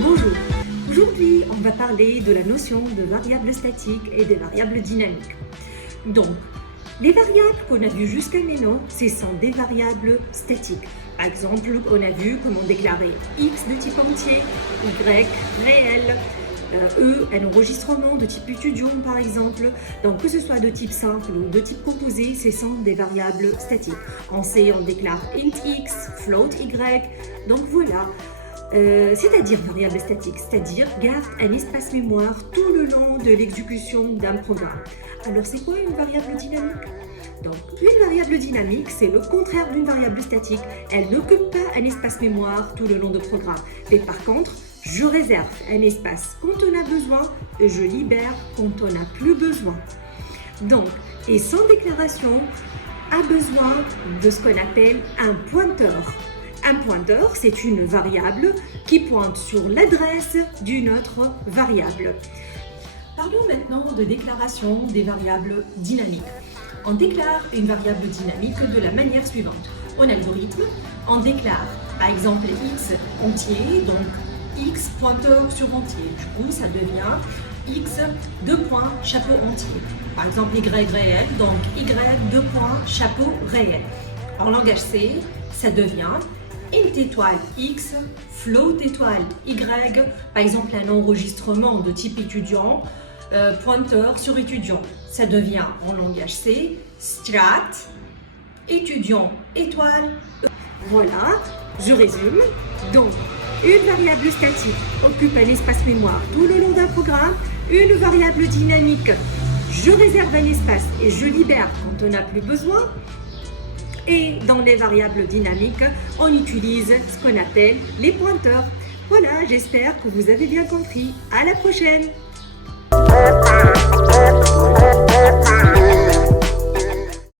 Bonjour, aujourd'hui on va parler de la notion de variables statiques et des variables dynamiques. Donc, les variables qu'on a vues jusqu'à maintenant, ce sont des variables statiques. Par exemple, on a vu comment déclarer x de type entier, y réel, un enregistrement de type étudiant par exemple. Donc que ce soit de type simple ou de type composé, ce sont des variables statiques. En C, on déclare int x, float y. Donc voilà. C'est-à-dire variable statique, c'est-à-dire garde un espace mémoire tout le long de l'exécution d'un programme. Alors c'est quoi une variable dynamique? Donc une variable dynamique, c'est le contraire d'une variable statique. Elle n'occupe pas un espace mémoire tout le long du programme. Mais par contre, je réserve un espace quand on a besoin et je libère quand on n'a plus besoin. Donc, et sans déclaration, a besoin de ce qu'on appelle un pointeur. Un pointeur, c'est une variable qui pointe sur l'adresse d'une autre variable. Parlons maintenant de déclaration des variables dynamiques. On déclare une variable dynamique de la manière suivante. En algorithme, on déclare par exemple x entier, donc x pointeur sur entier. Du coup, ça devient x chapeau entier. Par exemple, y réel, donc y chapeau réel. En langage C, ça devient int étoile x, float étoile y, par exemple un enregistrement de type étudiant, pointeur sur étudiant. Ça devient en langage C, strat, étudiant étoile. Voilà, je résume. Donc, une variable statique occupe un espace mémoire tout le long d'un programme. Une variable dynamique, je réserve un espace et je libère quand on n'a plus besoin. Et dans les variables dynamiques, on utilise ce qu'on appelle les pointeurs. Voilà, j'espère que vous avez bien compris. À la prochaine!